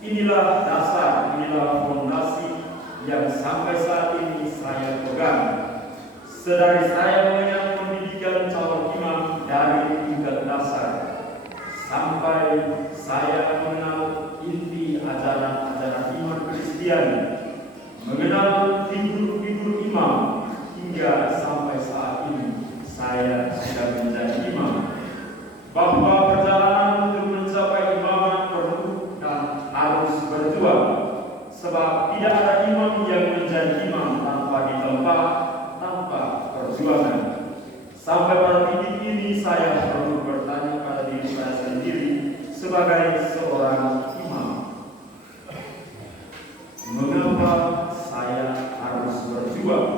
Inilah dasar, inilah fondasi yang sampai saat ini saya pegang. Sedari saya mengenyam pendidikan calon imam dari tingkat dasar, sampai saya mengenal inti ajaran-ajaran iman Kristiani, mengenal figur-figur imam, hingga sampai saat ini saya sudah menjadi imam. Bahwa perjalanan untuk mencapai imaman perlu dan harus berjuang, sebab tidak ada imam yang menjadi imam tanpa ditempatkan sebagai seorang imam. Mengapa saya harus berjuang?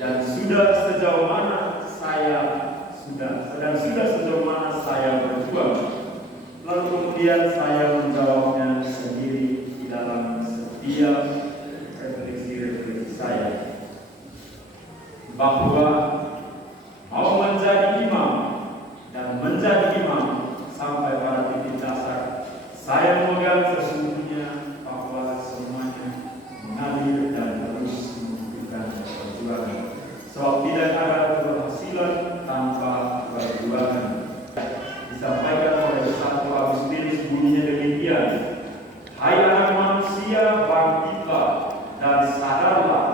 Dan sudah sejauh mana saya berjuang? Lalu kemudian saya menjawabnya sendiri di dalam setiap refleksi saya, bahwa mau menjadi imam dan menjadi imam sampai pada titik dasar, saya memegang sesungguhnya bahwa semuanya mengalir dan terus membutuhkan perjuangan. Sebab tidak ada keberhasilan tanpa perjuangan. Disampaikan oleh satu Agustinus bunyinya demikian: hai anak manusia, bangkitlah dan sadarlah,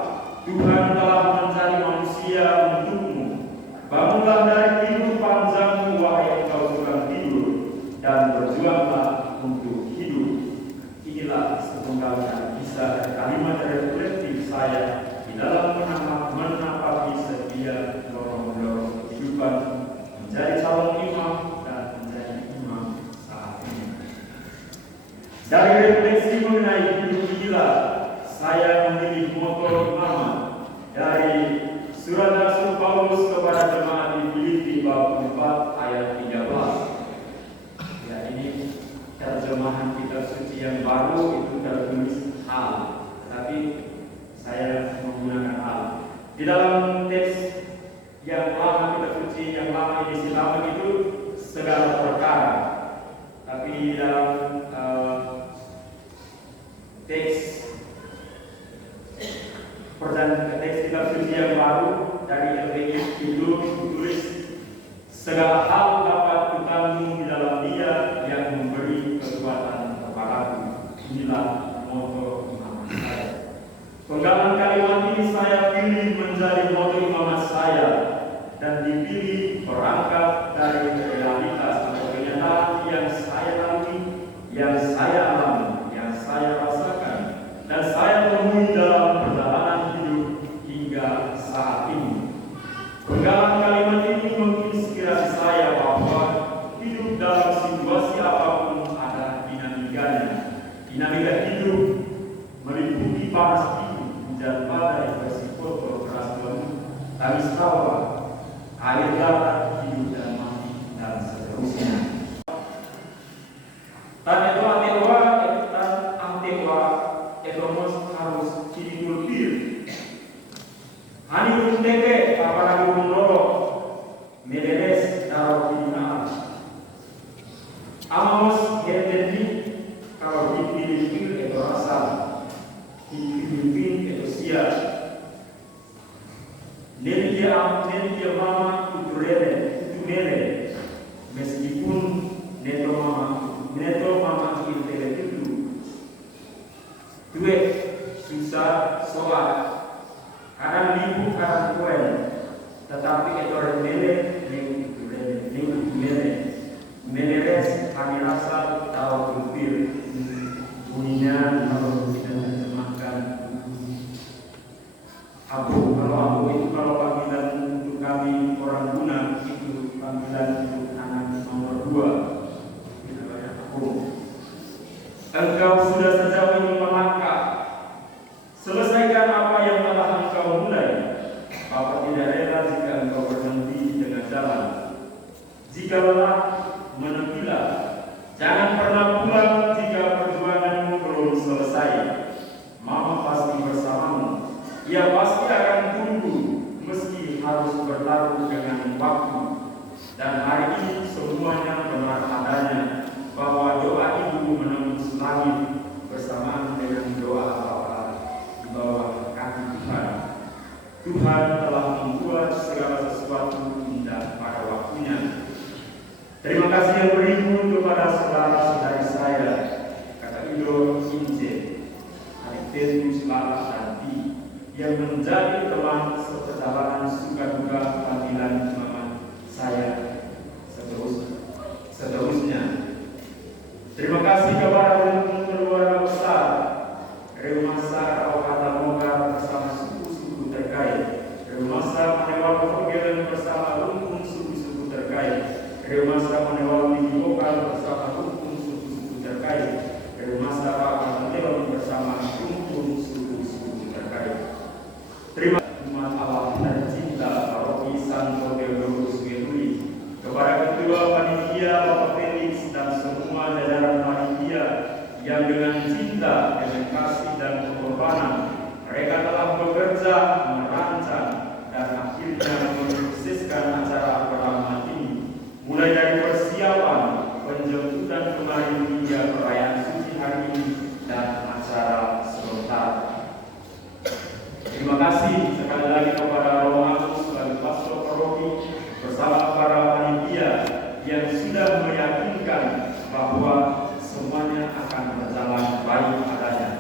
Tuhan telah mencari manusia untukmu. Bangunlah dari tidur panjangmu, wahai engkau tukang tidur, dan berjuanglah untuk hidup. Inilah sepenggal kisah kalimat reflektif saya di dalam menanggapi setiap lorong-lorong kehidupan menjadi calon imam dan menjadi imam saat ini. Dari refleksi mengenai hidup inilah saya memilih moto imaman dari surat Rasul Paulus kepada jemaat di Filipi bab 4 ayat 13. Ya, ini terjemahan kitab suci yang baru, itu tertulis hal, tapi saya menggunakan hal. Di dalam teks yang lama, kitab suci yang lama, edisi lama itu segala perkara, tapi di dalam teks kitab suci yang baru dari LPI itu ditulis segala hal dapat kutanggung di dalam Dia yang memberi kekuatan kepadaku. Inilah moto imamat saya. Penggalan kalimat ini saya pilih menjadi moto imamat saya dan dipilih berangkat dari realitas atau kenyataan yang saya lalui, yang saya alami, yang saya rasakan, dan saya temui dalam perjalanan hidup hingga saat ini. Penggalan kalimat ini menginspirasi saya bahwa hidup dalam situasi apapun ada dinamikanya. Dinamika hidup meliputi panas dingin, hujan badai, bersikoto, keras lembut, tangis tawa, air darah, hidup dan mati, dan seterusnya. Harus dipulpir. Hani unteke para gubernur mederes daro final. Amamos hendendi kalau dipilih itu asal, dipilih itu sia. Nendia mama uturele, meskipun neto mama itu duit susah soal, kadang libur kadang kuen, tetapi itu remele, meneres kami rasa tahu berpikir bunyinya kalau kita menerjemahkan abu. Kalau abu itu kalau panggilan untuk kami orang guna, itu panggilan untuk anak nomor 2. Kita banyak abu. Engkau sudah sejauh ini melangkah. Selesaikan apa yang telah engkau mulai. Bapa tidak rela jika engkau berhenti dengan jalan. Jika lelah, menepilah. Jangan pernah pulang jika perjuanganmu belum selesai. Mama pasti bersamamu. Ia pasti akan tunggu meski harus bertarung dengan waktu. Dan hari ini semuanya benar adanya bahwa doa ibu menembus langit bersamaan dengan doa Bapa di bawah kaki Tuhan. Tuhan telah membuat segala sesuatu indah pada waktunya. Terima kasih yang beribu kepada saudara-saudari saya, kata Ido Inje, adik Petrus, Lala, dan Di, yang menjadi teman seperjalanan suka duka panggilan imamat saya seterusnya. Terima kasih kepada rumpun keluarga besar Reumasa Kawakata Moga bersama suku-suku terkait, Reumasa Manewal Kogelen bersama rumpun suku-suku terkait, Reumasa Manewal Bidokal bersama dan semua jajaran panitia yang dengan cinta, dengan kasih dan pengorbanan mereka telah bekerja, merancang, dan akhirnya menyukseskan acara perayaan ini, mulai dari persiapan, penjemputan kemarin hingga perayaan suci hari ini dan acara sebentar. Terima kasih sekali lagi kepada Romo Agus sebagai pastor paroki bersama para panitia yang sudah meyakinkan bahwa semuanya akan berjalan baik adanya.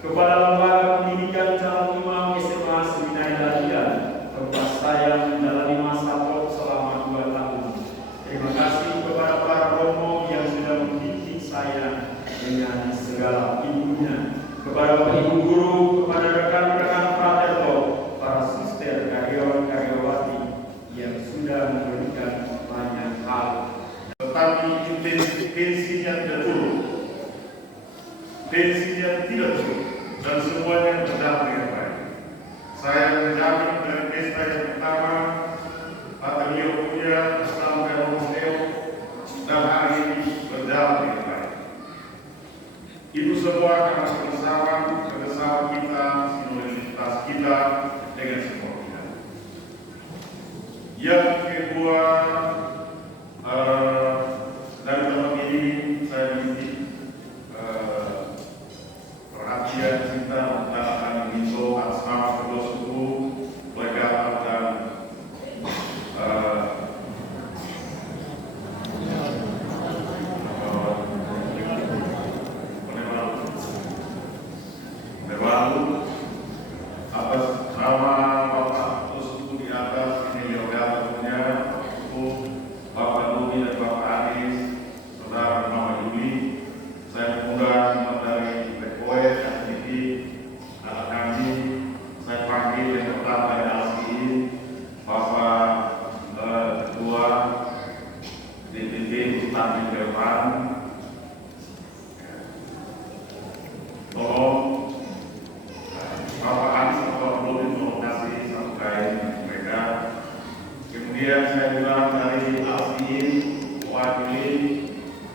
Kepada lembaga pendidikan calon imam SMA Seminari Latihan, tempat saya menjalani masa top selama 2 tahun. Terima kasih kepada para romo yang sudah mendidik saya dengan segala ilmunya. Kepada Pak Ibu Guru, kepada rekan-rekan fraterno, para suster, karyawan-karyawati yang sudah memberikan banyak hal. Tetapi intensitasnya tidak turun, tensinya tidak turun, dan semuanya berjalan dengan baik. Saya menjamin dari pesta yang pertama, Patricio Puya sampai Romeo, dan hari ini berjalan dengan baik. Itu semua karena kerjasama kita, sinergitas kita dengan semua kita. Yang kedua, dari tempat ini saya minta perhatian kita akan mengimbau atas nama kedua suku, legawan dan Berlalu atas nama Bapak Suku di atas ini Yoga punya Suku Bapak Nuri dan Bapak Anis, Saudara Mama Yuli, saya mengundang dari Bekoe dan Titi, anak kami, saya panggil yang pertama dari Alsiin, Bapak Ketua DPD Utami Dewan, tolong Bapak Anis atau belum informasi satu kain mereka. Kemudian saya bilang dari Alsiin mewakili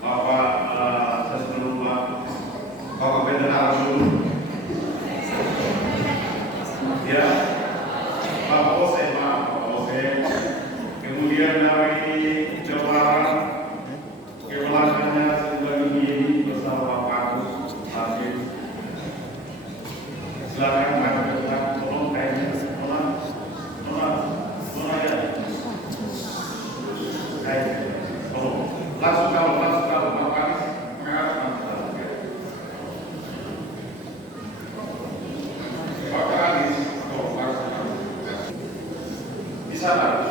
Bapak saya sebelum Bapak Bender Arsul, ya Bapak Ose, Bapak Ose. Kemudian dari Jawa Barat kewalakannya saya juga ini bersama Bapak Agus Hakim. Silakan Pak, tolong kayaknya, nona ya, kayak, tolong, langsung kalau Bapak mengarahkan Bapak Anis, di sana,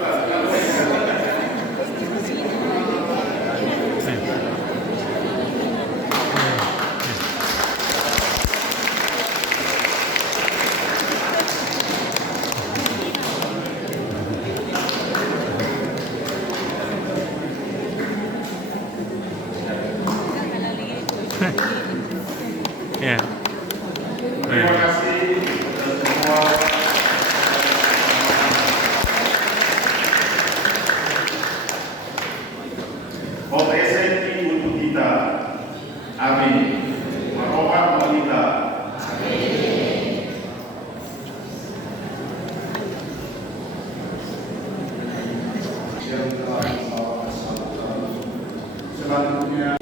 Yeah. terima kasih dan semua. Presenti untuk kita. Amin. Meroham wanita. Amin. Yang telah selanjutnya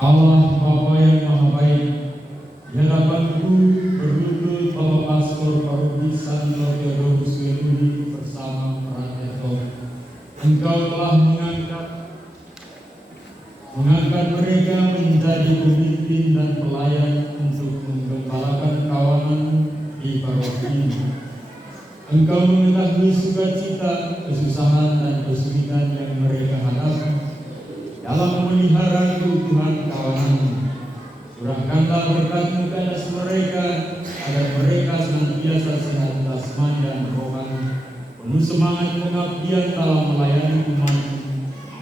Allah Bapa yang Maha Baik, yang dapat berlutut Bapak Pastor Paroki Santo Theodorus Weludi bersama Fraterno. Engkau telah mengangkat mereka menjadi pemimpin dan pelayan untuk menggembalakan kawanan di paroki ini. Engkau mengetahui sukacita, kesusahan dan kesulitan yang mereka hadapi dalam memelihara keutuhan kawanan. Curahkanlah berkat-Mu ke atas mereka, agar mereka senantiasa sehat jasmani dan rohani, penuh semangat pengabdian dalam melayani umat,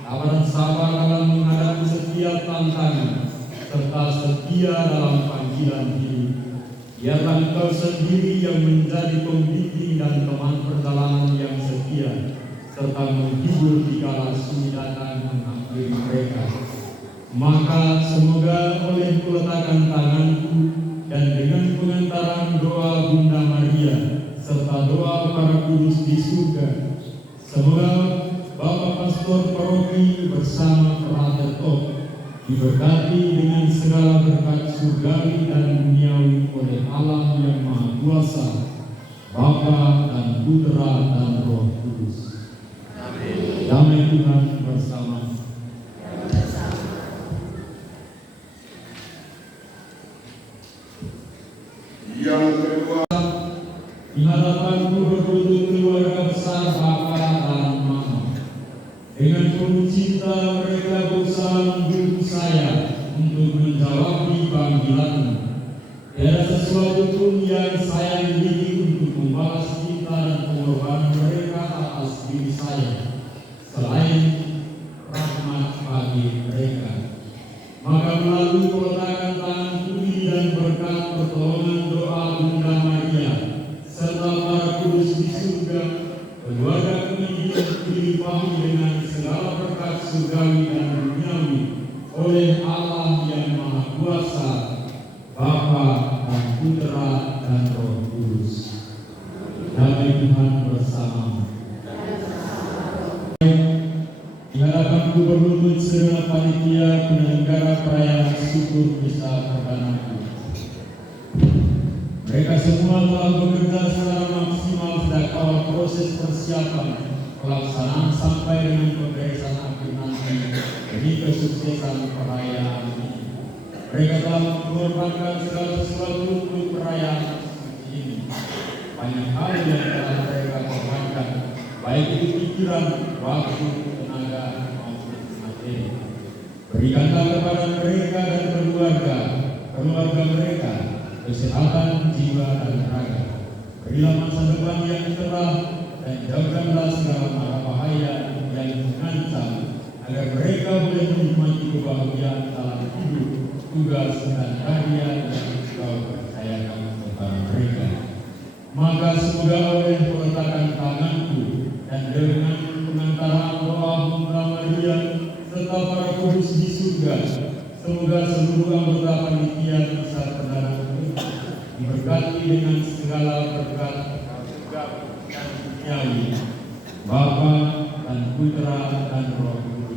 tawaran sabar dalam menghadapi setiap tantangan, serta setia dalam panggilan hidup. Biarlah Engkau sendiri yang menjadi pembimbing dan teman perjalanan yang setia, serta menghibur dikala sunyi datang menghampiri mereka. Maka semoga oleh peletakan tanganku dan dengan pengantaran doa Bunda Maria serta doa para kudus di surga, semoga Bapak Pastor Paroki bersama Frater Top diberkati dengan segala berkat surgawi dan duniawi oleh Allah yang Maha Kuasa, Bapa dan Putra dan Roh Kudus. Amin. Damai Tuhan bersama. Yang kedua, Di hadapanku berlutut keluarga besar Bapa dan Mama. Dengan penuh cinta mereka berusaha mendukung saya untuk menjawab panggilanmu. Tiada sesuatu pun yang saya miliki untuk membalas cinta dan pengorbanan mereka atas diri saya, selain rahmat bagi mereka. Maka melalui peletakan tangan kuli dan berkat pertolongan doa Bunda Maria serta para kudus di surga, keluarga ini dilimpahi dengan segala berkat surgawi dan duniawi oleh Allah yang Maha Kuasa, Bapa dan Putra dan Roh Kudus. Damai Tuhan bersamamu. Di hadapanku berlutut segenap panitia penyelenggara perayaan syukur misa perdanaku. Mereka semua telah bekerja secara maksimal sejak awal proses persiapan pelaksanaan sampai dengan pemberesan akhir nanti demi kesuksesan perayaan ini. Mereka telah mengorbankan segala sesuatu untuk perayaan ini. Banyak hal yang telah mereka korbankan, baik itu pikiran, waktu, tenaga, maupun materi. Berikanlah kepada mereka dan keluarga mereka kesehatan jiwa dan raga. Berilah masa depan yang cerah dan jauhkanlah segala mara bahaya yang mengancam, agar mereka boleh menikmati kebahagiaan dalam hidup, tugas dan karya yang Kau percayakan kepada mereka. Maka semoga oleh peletakan tanganku dan dengan pengantaran doa Bunda Maria serta para kudus di surga, semoga seluruh anggota panitia misa perdana diberkati dengan segala berkat surga dan duniawi, Bapa dan Putra dan Roh Kudus.